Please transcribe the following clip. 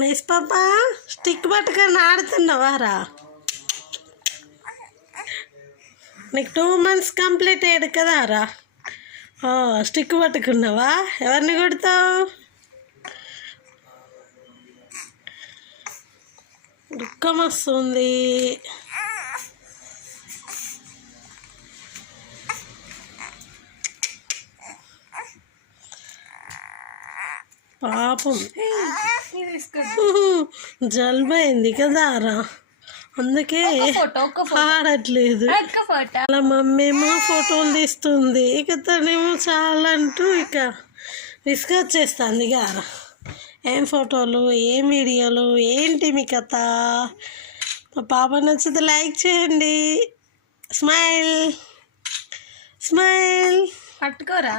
Nice పాపా stick పట్టుకొని ఆడుతున్నావారా? నీకు 2 months కంప్లీట్ అయ్యాడు కదా రా. స్టిక్ పట్టుకున్నావా? ఎవరిని కొడతావు? దుఃఖం వస్తుంది. పాపం జలుబైంది కదా రా, అందుకే ఆడట్లేదు. అలా మమ్మీ ఏమో ఫోటోలు తీస్తుంది, ఇక తనేమో చాలా అంటూ ఇక విసుగొచ్చేస్తుంది. ఇక ఏం ఫోటోలు, ఏం వీడియోలు, ఏంటి మీ కథ? మా పాప నచ్చితే లైక్ చేయండి. స్మైల్ స్మైల్ పట్టుకోరా.